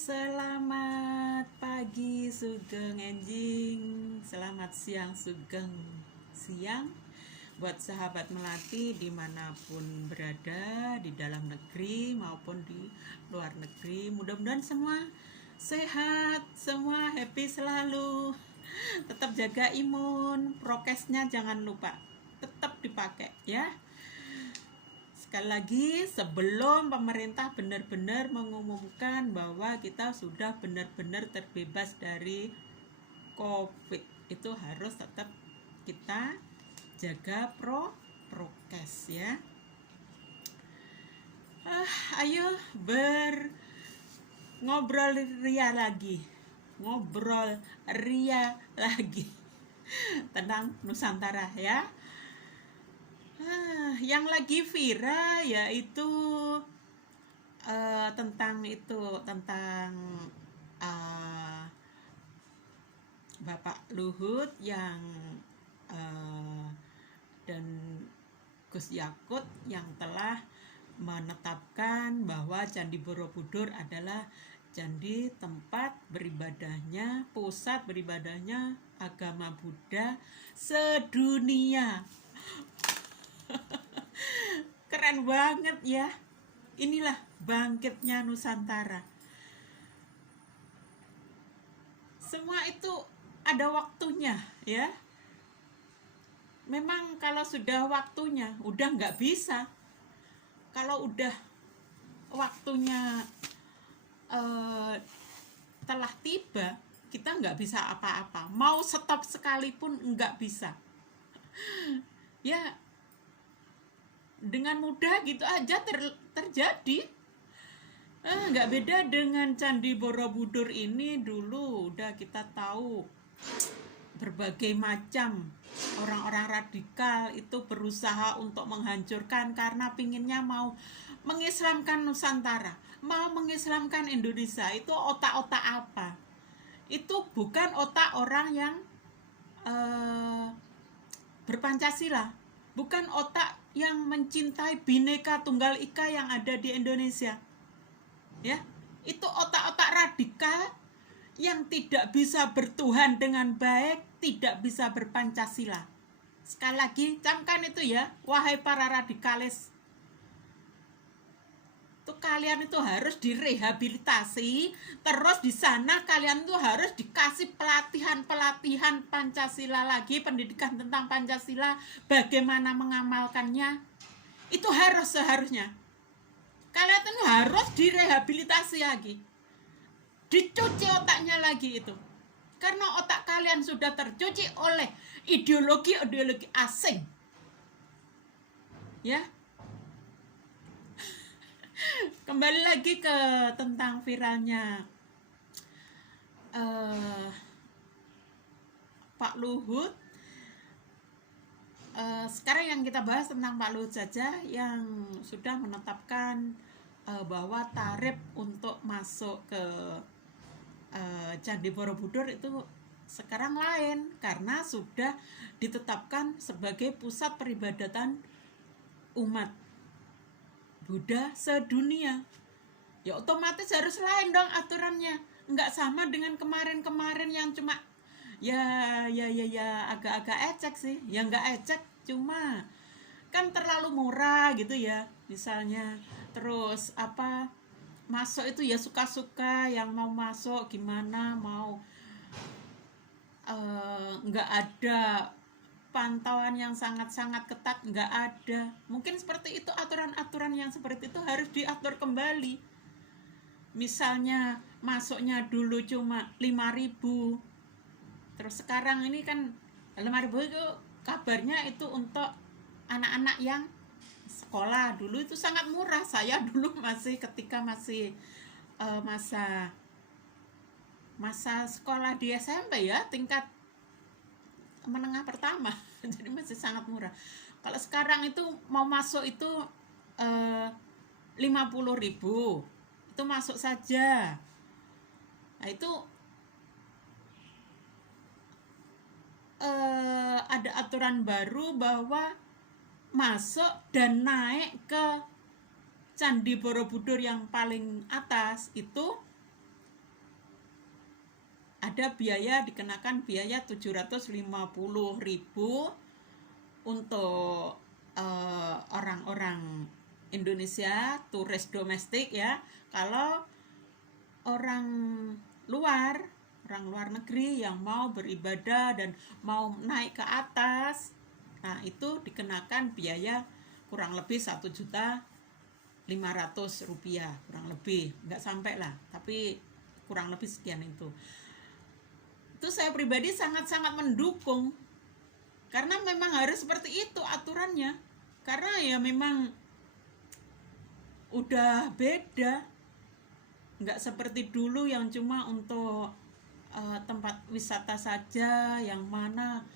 Selamat pagi Sugeng Enjing. Selamat siang Sugeng Siang. Buat sahabat Melati dimanapun berada, di dalam negeri maupun di luar negeri, mudah-mudahan semua sehat, semua happy selalu. Tetap jaga imun, prokesnya jangan lupa, tetap dipakai ya. Sekali lagi, sebelum pemerintah benar-benar mengumumkan bahwa kita sudah benar-benar terbebas dari COVID, itu harus tetap kita jaga prokes ya. Ayo ngobrol ria lagi tentang Nusantara ya. Yang lagi viral yaitu tentang Bapak Luhut yang dan Gus Yakut yang telah menetapkan bahwa Candi Borobudur adalah candi tempat beribadahnya, pusat beribadahnya agama Buddha sedunia. Keren banget ya. Inilah bangkitnya Nusantara. Semua itu ada waktunya ya. Memang kalau sudah waktunya udah nggak bisa. Kalau udah waktunya telah tiba, kita nggak bisa apa-apa. Mau stop sekalipun nggak bisa. Ya, dengan mudah gitu aja terjadi. Nggak beda dengan Candi Borobudur ini. Dulu udah kita tahu berbagai macam orang-orang radikal itu berusaha untuk menghancurkan karena pinginnya mau mengislamkan Nusantara, mau mengislamkan Indonesia. Itu otak-otak apa? Itu bukan otak orang yang berpancasila, bukan otak yang mencintai Bhinneka Tunggal Ika yang ada di Indonesia ya. Itu otak-otak radikal yang tidak bisa bertuhan dengan baik, tidak bisa berpancasila. Sekali lagi camkan itu ya, wahai para radikalis, tuh kalian itu harus direhabilitasi. Terus di sana kalian tuh harus dikasih pelatihan Pancasila lagi, pendidikan tentang Pancasila, bagaimana mengamalkannya. Itu seharusnya kalian tuh harus direhabilitasi lagi, dicuci otaknya lagi itu, karena otak kalian sudah tercuci oleh ideologi asing ya. Kembali lagi ke tentang viralnya Pak Luhut. Sekarang yang kita bahas tentang Pak Luhut saja, yang sudah menetapkan bahwa tarif untuk masuk ke Candi Borobudur itu sekarang lain, karena sudah ditetapkan sebagai pusat peribadatan umat Buddha sedunia. Ya otomatis harus lain dong aturannya. Nggak sama dengan kemarin-kemarin yang cuma ya agak-agak ecek sih. Ya nggak ecek, cuma kan terlalu murah gitu ya. Misalnya terus masuk itu ya suka-suka, yang mau masuk gimana, mau nggak ada pantauan yang sangat-sangat ketat, nggak ada. Mungkin seperti itu, aturan-aturan yang seperti itu harus diatur kembali. Misalnya masuknya dulu cuma 5.000, terus sekarang ini kan 5.000 itu kabarnya itu untuk anak-anak yang sekolah. Dulu itu sangat murah. Saya dulu ketika masih masa sekolah di SMP ya, tingkat menengah pertama, jadi masih sangat murah. Kalau sekarang itu mau masuk itu 50.000 itu masuk saja. Nah itu ada aturan baru bahwa masuk dan naik ke Candi Borobudur yang paling atas itu ada biaya, dikenakan biaya 750.000 untuk orang-orang Indonesia, turis domestik ya. Kalau orang luar negeri yang mau beribadah dan mau naik ke atas, nah itu dikenakan biaya kurang lebih 1.500.000 kurang lebih, nggak sampai lah, tapi kurang lebih sekian itu saya pribadi sangat-sangat mendukung, karena memang harus seperti itu aturannya, karena ya memang udah beda, nggak seperti dulu yang cuma untuk tempat wisata saja, yang mana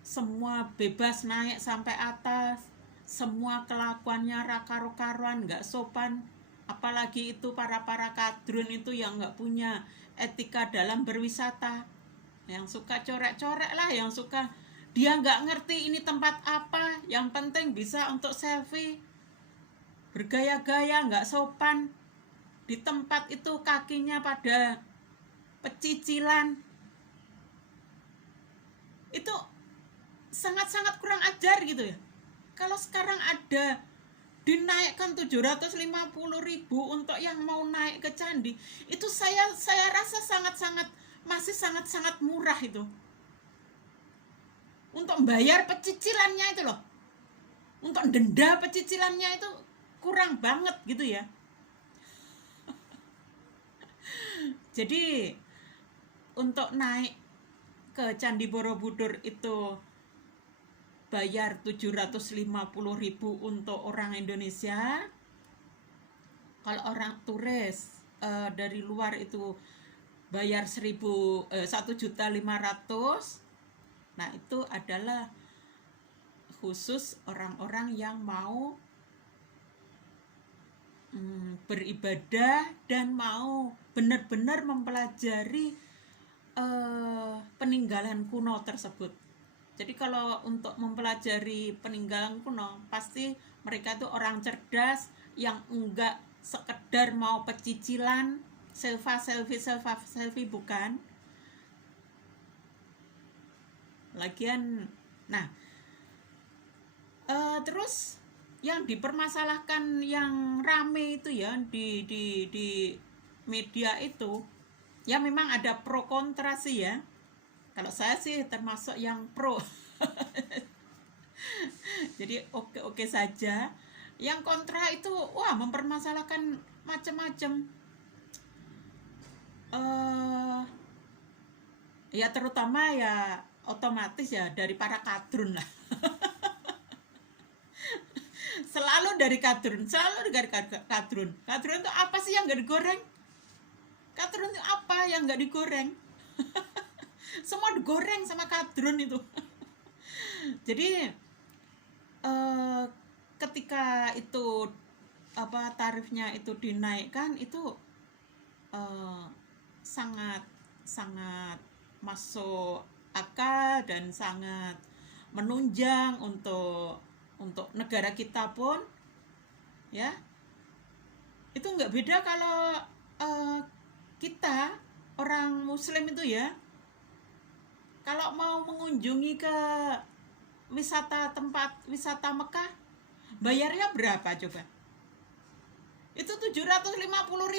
semua bebas naik sampai atas, semua kelakuannya karu-karuan, nggak sopan, apalagi itu para kadrun itu yang nggak punya etika dalam berwisata, yang suka corek-corek lah, yang suka dia nggak ngerti ini tempat apa, yang penting bisa untuk selfie, bergaya-gaya, nggak sopan. Di tempat itu kakinya pada pecicilan. Itu sangat-sangat kurang ajar gitu ya. Kalau sekarang ada dinaikkan 750.000 untuk yang mau naik ke candi, itu saya rasa masih sangat murah itu. Untuk bayar pecicilannya itu loh, untuk denda pecicilannya itu kurang banget gitu ya. Jadi untuk naik ke Candi Borobudur itu bayar 750.000 untuk orang Indonesia. Kalau orang turis dari luar itu bayar 1.500.000. Nah, itu adalah khusus orang-orang yang mau beribadah dan mau benar-benar mempelajari peninggalan kuno tersebut. Jadi kalau untuk mempelajari peninggalan kuno, pasti mereka itu orang cerdas yang enggak sekedar mau pecicilan, selfie, bukan. Lagian, nah, terus yang dipermasalahkan yang rame itu ya di media itu, ya memang ada pro kontra sih ya. Kalau saya sih termasuk yang pro. Jadi oke saja. Yang kontra itu wah mempermasalahkan macam-macam. Ya terutama ya otomatis ya dari para kadrun lah. Selalu dari kadrun. Kadrun itu apa sih yang nggak digoreng? Kadrun itu apa yang nggak digoreng? Semua digoreng sama kadrun itu. Jadi ketika itu tarifnya itu dinaikkan, itu sangat masuk akal dan sangat menunjang untuk negara kita pun ya. Itu nggak beda kalau kita orang muslim itu ya, kalau mau mengunjungi ke tempat wisata Mekah, bayarnya berapa coba? Itu 750.000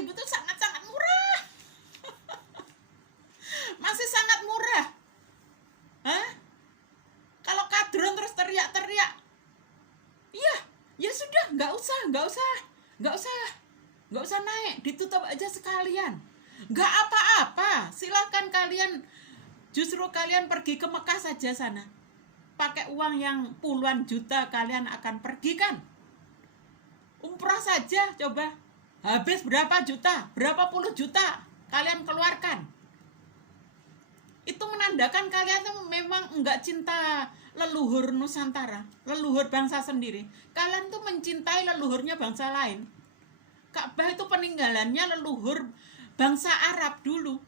itu sangat murah. Masih sangat murah. Hah? Kalau kadrun terus teriak-teriak, iya, ya sudah, nggak usah naik, ditutup aja sekalian. Nggak apa-apa, silakan kalian, justru kalian pergi ke Mekah saja sana. Pakai uang yang puluhan juta kalian akan pergi kan? Umrah saja coba, habis berapa juta, berapa puluh juta kalian keluarkan. Itu menandakan kalian tuh memang enggak cinta leluhur Nusantara, leluhur bangsa sendiri. Kalian tuh mencintai leluhurnya bangsa lain. Ka'bah itu peninggalannya leluhur bangsa Arab dulu.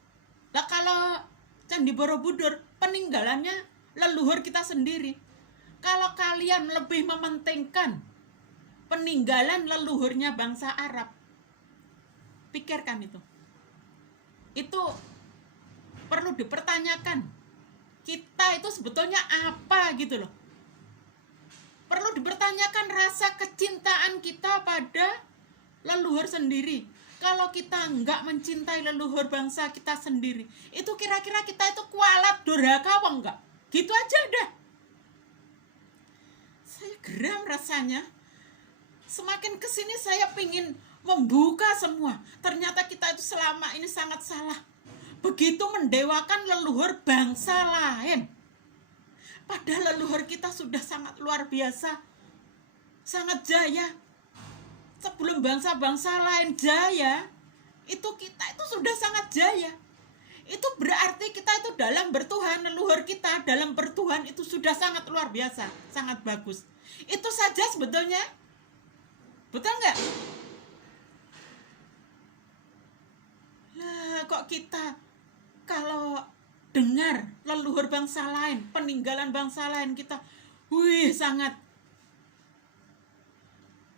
Lah kalau Candi Borobudur peninggalannya leluhur kita sendiri. Kalau kalian lebih mementingkan peninggalan leluhurnya bangsa Arab, pikirkan itu perlu dipertanyakan. Kita itu sebetulnya apa gitu loh. Perlu dipertanyakan rasa kecintaan kita pada leluhur sendiri. Kalau kita nggak mencintai leluhur bangsa kita sendiri, itu kira-kira kita itu kualat durhaka enggak? Gitu aja udah. Saya geram rasanya. Semakin kesini saya pingin membuka semua. Ternyata kita itu selama ini sangat salah. Begitu mendewakan leluhur bangsa lain. Padahal leluhur kita sudah sangat luar biasa, sangat jaya. Sebelum bangsa-bangsa lain jaya, itu kita itu sudah sangat jaya. Itu berarti kita itu dalam bertuhan, leluhur kita dalam bertuhan itu sudah sangat luar biasa, sangat bagus. Itu saja sebetulnya. Betul nggak? Lah kok kita kalau dengar leluhur bangsa lain, peninggalan bangsa lain kita, wih sangat.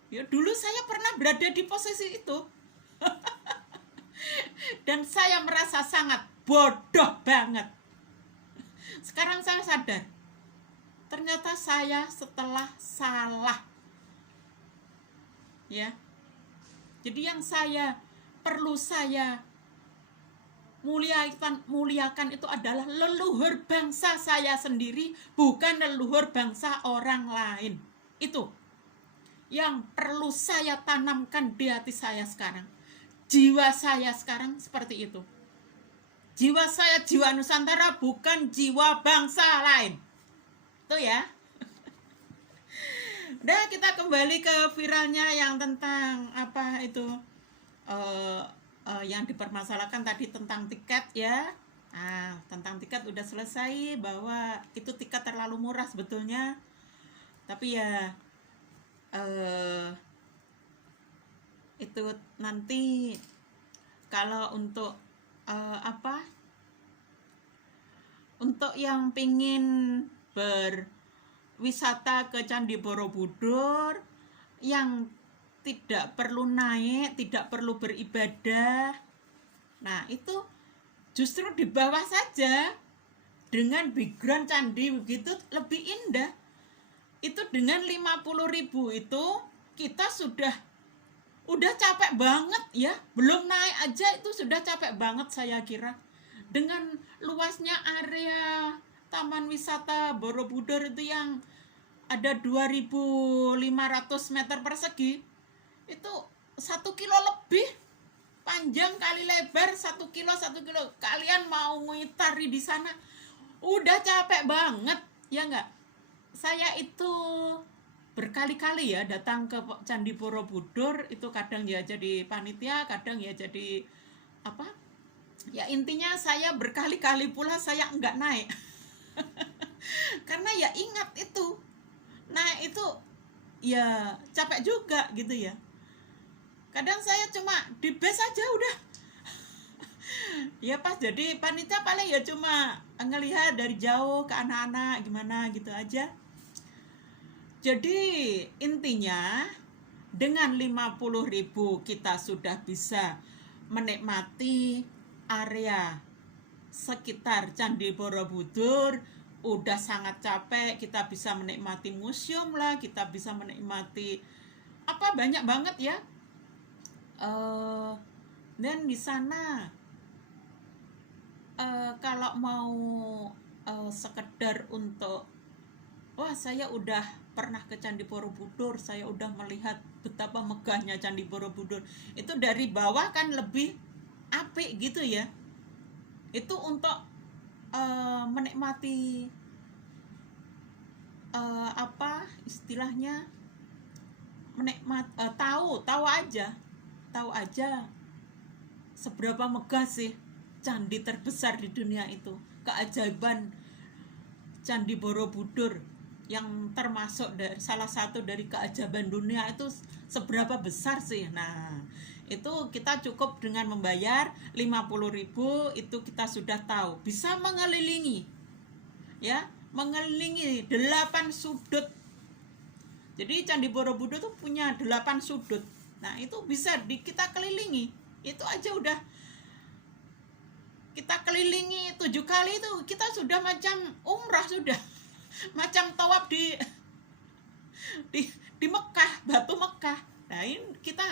Ya dulu saya pernah berada di posisi itu. Dan saya merasa sangat bodoh banget. Sekarang saya sadar, ternyata saya setelah salah. Ya. Jadi yang perlu saya muliakan itu adalah leluhur bangsa saya sendiri, bukan leluhur bangsa orang lain. Itu yang perlu saya tanamkan di hati saya sekarang. Jiwa saya sekarang seperti itu. Jiwa saya jiwa Nusantara, bukan jiwa bangsa lain. Itu ya. Udah, kita kembali ke viralnya yang tentang apa itu yang dipermasalahkan tadi tentang tiket ya. Nah, tentang tiket udah selesai, bahwa itu tiket terlalu murah sebetulnya. Tapi ya itu nanti kalau untuk untuk yang pingin berwisata ke Candi Borobudur, yang tidak perlu naik, tidak perlu beribadah, nah itu justru di bawah saja dengan background candi begitu lebih indah. Itu dengan 50.000 itu kita udah capek banget ya, belum naik aja itu sudah capek banget saya kira. Dengan luasnya area Taman Wisata Borobudur itu yang ada 2.500 meter persegi, itu 1 kilo lebih panjang kali lebar, 1 kilo. Kalian mau ngitari di sana udah capek banget ya enggak? Saya itu berkali-kali ya datang ke Candi Borobudur, itu kadang ya jadi panitia, kadang ya jadi apa? Ya intinya saya berkali-kali pula saya enggak naik. Karena ya ingat itu, naik itu ya capek juga gitu ya. Kadang saya cuma di base aja udah. Ya pas jadi panitia paling ya cuma ngelihat dari jauh ke anak-anak gimana gitu aja. Jadi intinya dengan 50.000 kita sudah bisa menikmati area sekitar Candi Borobudur. Udah sangat capek, kita bisa menikmati museum lah, kita bisa menikmati banyak banget ya. Dan di sana kalau mau sekedar untuk saya udah pernah ke Candi Borobudur, saya udah melihat betapa megahnya Candi Borobudur, itu dari bawah kan lebih apik gitu ya. Itu untuk menikmati istilahnya tahu aja seberapa megah sih candi terbesar di dunia itu. Keajaiban Candi Borobudur yang termasuk salah satu dari keajaiban dunia itu seberapa besar sih. Nah, itu kita cukup dengan membayar 50.000, itu kita sudah tahu, bisa mengelilingi ya, mengelilingi 8 sudut. Jadi Candi Borobudur itu punya 8 sudut. Nah, itu bisa kita kelilingi. Itu aja udah kita kelilingi 7 kali itu kita sudah macam umrah sudah. Macam tawaf di di Mekah, batu Mekah. Nah, ini kita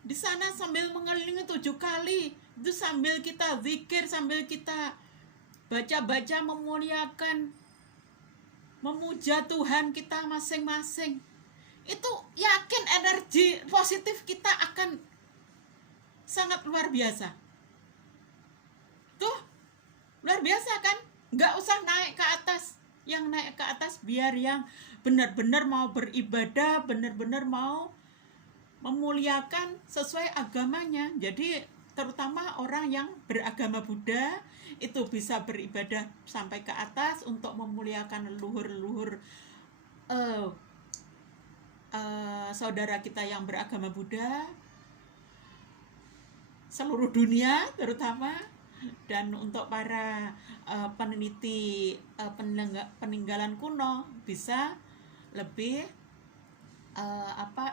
di sana sambil mengelilingi 7 kali, itu sambil kita zikir, sambil kita baca-baca, memuliakan, memuja Tuhan kita masing-masing. Itu yakin energi positif kita akan sangat luar biasa. Tuh, luar biasa kan? Nggak usah naik ke atas. Yang naik ke atas biar yang benar-benar mau beribadah, benar-benar mau memuliakan sesuai agamanya. Jadi terutama orang yang beragama Buddha itu bisa beribadah sampai ke atas untuk memuliakan leluhur-leluhur saudara kita yang beragama Buddha seluruh dunia terutama. Dan untuk para peneliti peninggalan kuno bisa lebih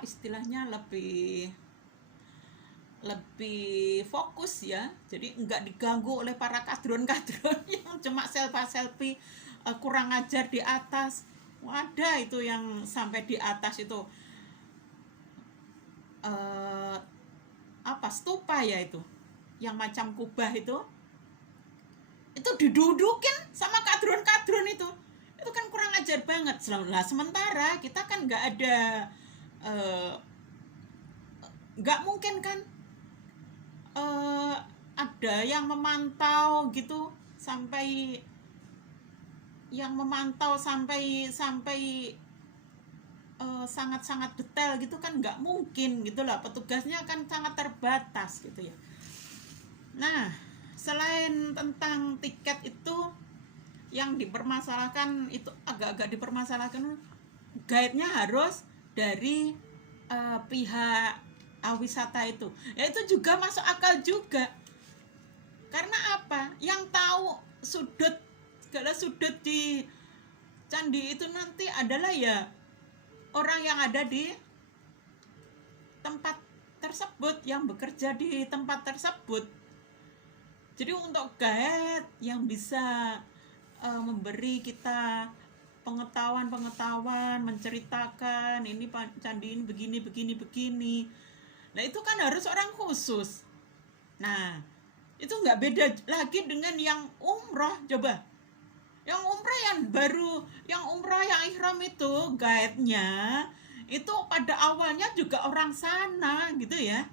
istilahnya lebih fokus ya. Jadi enggak diganggu oleh para kadron-kadron yang cuma selfie kurang ajar di atas. Ada itu yang sampai di atas itu stupa ya, itu yang macam kubah itu didudukin sama kadron-kadron itu kan kurang ajar banget. Lah sementara kita kan nggak ada nggak mungkin kan ada yang memantau gitu sampai sangat-sangat detail gitu kan, nggak mungkin gitu lah, petugasnya kan sangat terbatas gitu ya. Nah, selain tentang tiket itu yang dipermasalahkan, itu agak-agak dipermasalahkan, guide-nya harus dari pihak wisata itu. Ya itu juga masuk akal juga. Karena apa? Yang tahu segala sudut di candi itu nanti adalah ya orang yang ada di tempat tersebut, yang bekerja di tempat tersebut. Jadi untuk guide yang bisa memberi kita pengetahuan, menceritakan ini candi ini begini. Nah itu kan harus orang khusus. Nah itu nggak beda lagi dengan yang umroh. Coba yang umroh yang umroh yang ihram itu guide-nya itu pada awalnya juga orang sana gitu ya.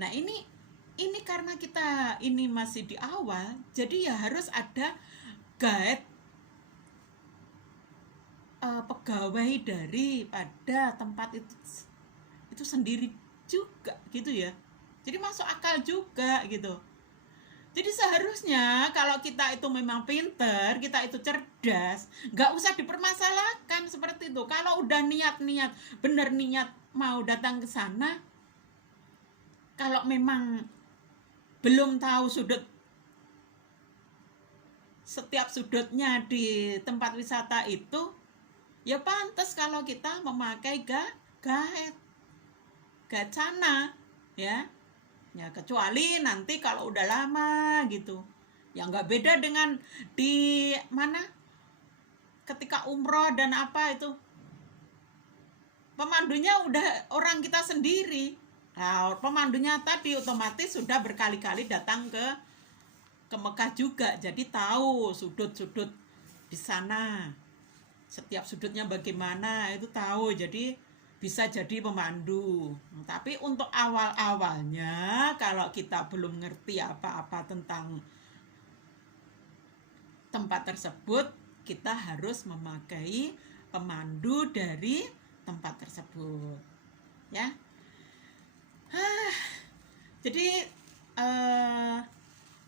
Nah ini karena kita ini masih di awal, jadi ya harus ada guide pegawai daripada tempat itu sendiri juga gitu ya. Jadi masuk akal juga gitu. Jadi seharusnya kalau kita itu memang pinter, kita itu cerdas, nggak usah dipermasalahkan seperti itu. Kalau udah bener niat mau datang ke sana, kalau memang belum tahu setiap sudutnya di tempat wisata itu, ya pantas kalau kita memakai guide sana ya. Ya kecuali nanti kalau udah lama gitu. Ya nggak beda dengan di mana ketika umroh dan apa itu. Pemandunya udah orang kita sendiri. Nah, pemandunya tadi otomatis sudah berkali-kali datang ke Mekah juga. Jadi tahu sudut-sudut di sana. Setiap sudutnya bagaimana itu tahu. Jadi bisa jadi pemandu. Tapi untuk awal-awalnya kalau kita belum ngerti apa-apa tentang tempat tersebut, kita harus memakai pemandu dari tempat tersebut ya. Jadi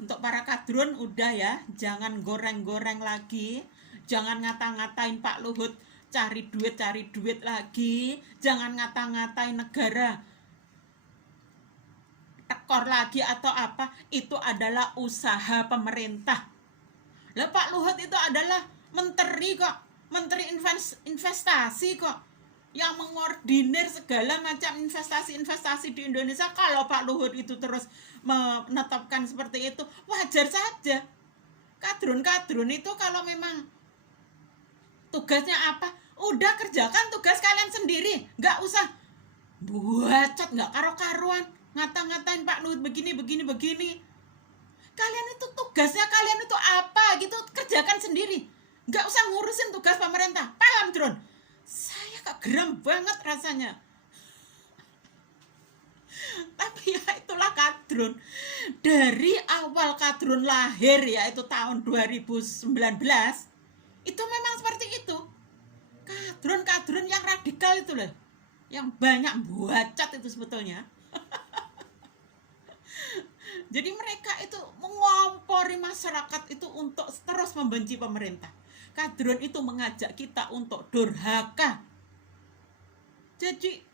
untuk para kadrun udah ya, jangan goreng-goreng lagi, jangan ngata-ngatain Pak Luhut cari duit lagi, jangan ngata-ngatain negara tekor lagi atau apa. Itu adalah usaha pemerintah. Lah Pak Luhut itu adalah menteri kok, menteri investasi kok. yang mengordinir segala macam investasi-investasi di Indonesia. Kalau Pak Luhut itu terus menetapkan seperti itu, wajar saja. Kadrun-kadrun itu kalau memang tugasnya apa, udah kerjakan tugas kalian sendiri, nggak usah buacot, nggak karo-karuan ngata-ngatain Pak Luhut begini. Kalian itu tugasnya kalian itu apa gitu, kerjakan sendiri, nggak usah ngurusin tugas pemerintah. Paham, Drone? Saya kok geram banget rasanya. Tapi ya itulah kadrun. Dari awal kadrun lahir, yaitu tahun 2019, itu memang seperti itu. Kadrun-kadrun yang radikal itu loh, yang banyak buacat itu sebetulnya. Jadi mereka itu mengompori masyarakat itu untuk terus membenci pemerintah. Kadrun itu mengajak kita untuk durhaka. Jadi,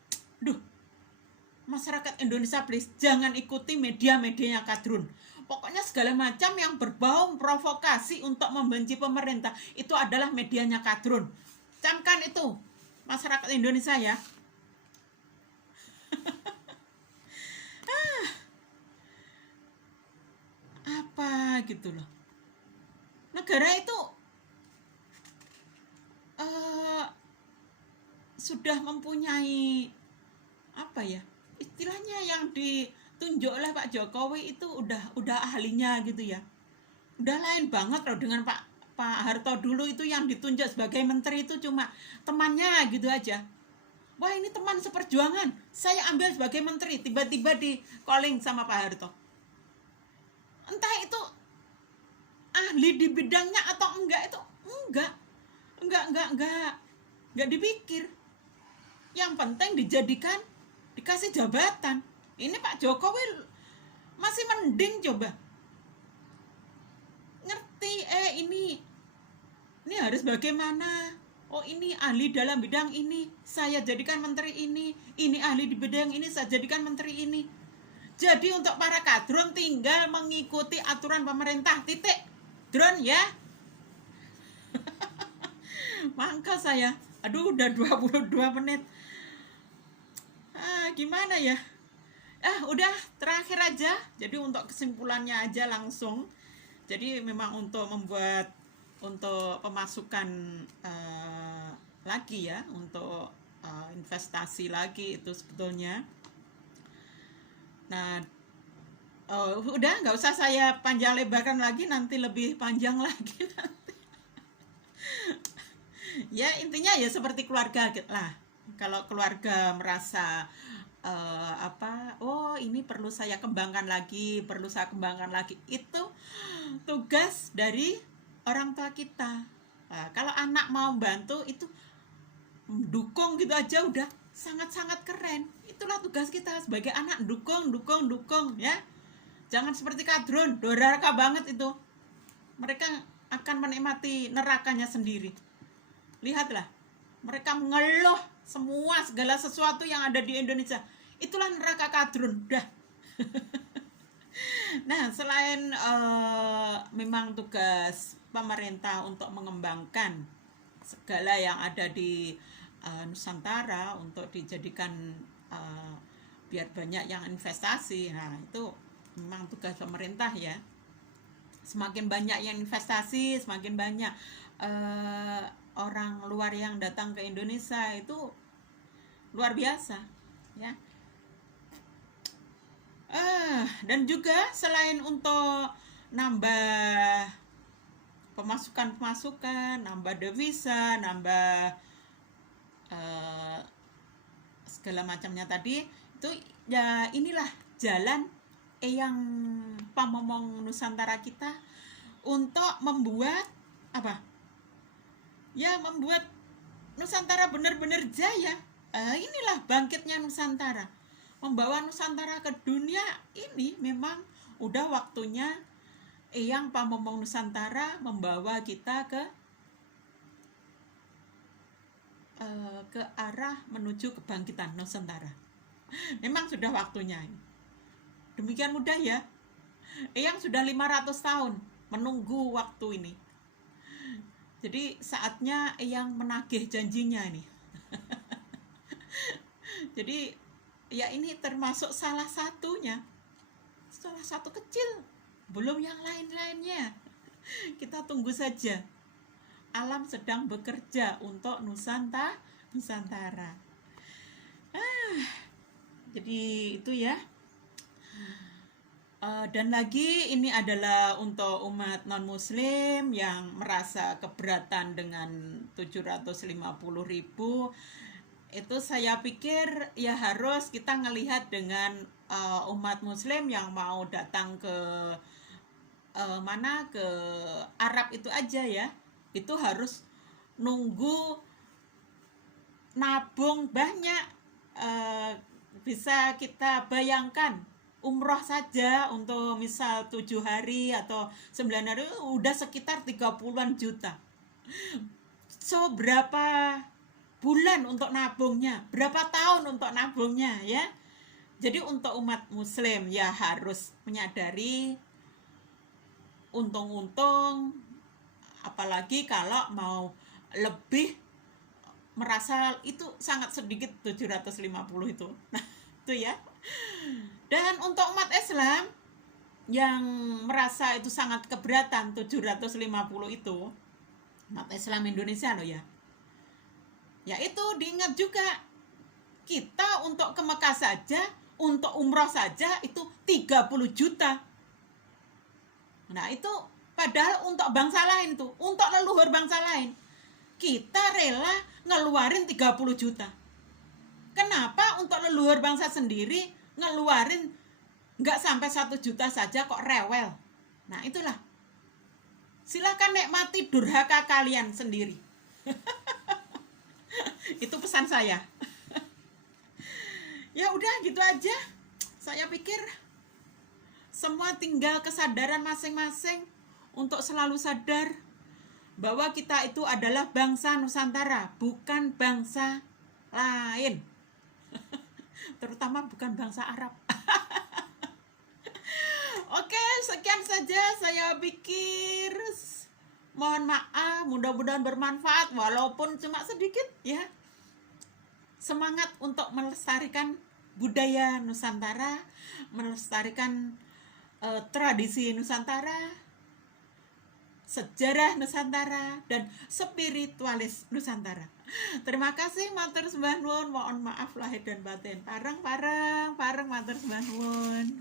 masyarakat Indonesia please, jangan ikuti media-medianya kadrun. Pokoknya segala macam yang berbau provokasi untuk membenci pemerintah, itu adalah medianya kadrun. Camkan itu, masyarakat Indonesia ya. Apa gitu loh. Negara itu sudah mempunyai apa ya, istilahnya yang ditunjuk oleh Pak Jokowi itu udah ahlinya gitu ya. Udah lain banget loh dengan Pak Harto dulu itu, yang ditunjuk sebagai menteri itu cuma temannya gitu aja. Wah, ini teman seperjuangan, saya ambil sebagai menteri, tiba-tiba di calling sama Pak Harto. Entah itu ahli di bidangnya atau enggak, itu enggak dipikir. Yang penting dijadikan, dikasih jabatan. Ini Pak Jokowi masih mending, coba ngerti ini harus bagaimana. Oh, ini ahli dalam bidang ini, saya jadikan menteri ini ahli di bidang ini, saya jadikan menteri ini. Jadi untuk para kadrun tinggal mengikuti aturan pemerintah, titik. Drone ya. Mangka saya, udah 22 menit. Gimana ya? Udah terakhir aja. Jadi untuk kesimpulannya aja langsung. Jadi memang untuk membuat, untuk pemasukan lagi ya, untuk investasi lagi itu sebetulnya. Nah, udah nggak usah saya panjang lebarkan lagi, nanti lebih panjang lagi nanti. Ya intinya ya seperti keluarga lah. Kalau keluarga merasa oh ini perlu saya kembangkan lagi, itu tugas dari orang tua kita. Nah, kalau anak mau bantu itu dukung gitu aja udah sangat-sangat keren. Itulah tugas kita sebagai anak, dukung ya. Jangan seperti kadrun, doraka banget itu. Mereka akan menikmati nerakanya sendiri. Lihatlah, mereka mengeluh semua segala sesuatu yang ada di Indonesia. Itulah neraka kadrun, dah. Nah, selain memang tugas pemerintah untuk mengembangkan segala yang ada di Nusantara untuk dijadikan biar banyak yang investasi. Nah, itu memang tugas pemerintah ya. Semakin banyak yang investasi, semakin banyak orang luar yang datang ke Indonesia, itu luar biasa ya. Dan juga selain untuk nambah pemasukan, nambah devisa, nambah segala macamnya tadi, itu ya inilah jalan yang pamomong Nusantara kita untuk membuat apa? Ya, membuat Nusantara benar-benar jaya. Inilah bangkitnya Nusantara. Membawa Nusantara ke dunia ini memang udah waktunya Eyang Pamomong Nusantara membawa kita ke arah menuju kebangkitan Nusantara. Memang sudah waktunya. Demikian mudah ya. Eyang sudah 500 tahun menunggu waktu ini. Jadi saatnya Eyang menagih janjinya ini. Jadi ya ini termasuk salah satunya, salah satu kecil, belum yang lain-lainnya. Kita tunggu saja. Alam sedang bekerja untuk Nusantara. Jadi itu ya. Dan lagi ini adalah untuk umat non-muslim yang merasa keberatan dengan 750.000. Itu saya pikir ya harus kita ngelihat dengan umat muslim yang mau datang ke mana, ke Arab itu aja ya. Itu harus nunggu nabung banyak. Bisa kita bayangkan umroh saja untuk misal 7 hari atau 9 hari udah sekitar 30-an juta. So berapa bulan untuk nabungnya, berapa tahun untuk nabungnya ya. Jadi untuk umat muslim ya harus menyadari untung-untung, apalagi kalau mau lebih, merasa itu sangat sedikit 750 itu. Nah, itu ya. Dan untuk umat Islam yang merasa itu sangat keberatan 750 itu, umat Islam Indonesia loh ya. Ya itu diingat juga, kita untuk ke Mekah saja, untuk umroh saja itu 30 juta. Nah itu padahal untuk bangsa lain tuh, untuk leluhur bangsa lain, kita rela ngeluarin 30 juta. Kenapa untuk leluhur bangsa sendiri ngeluarin nggak sampai 1 juta saja kok rewel? Nah itulah, silakan nikmati durhaka kalian sendiri. Itu pesan saya. Ya udah gitu aja. Saya pikir semua tinggal kesadaran masing-masing untuk selalu sadar bahwa kita itu adalah bangsa Nusantara, bukan bangsa lain. Terutama bukan bangsa Arab. Oke, sekian saja saya pikir. Mohon maaf, mudah-mudahan bermanfaat walaupun cuma sedikit ya. Semangat untuk melestarikan budaya Nusantara, melestarikan tradisi Nusantara, sejarah Nusantara, dan spiritualis Nusantara. Terima kasih, matur sembah nuwun, mohon maaf lahir dan batin. Pareng matur sembah nuwun.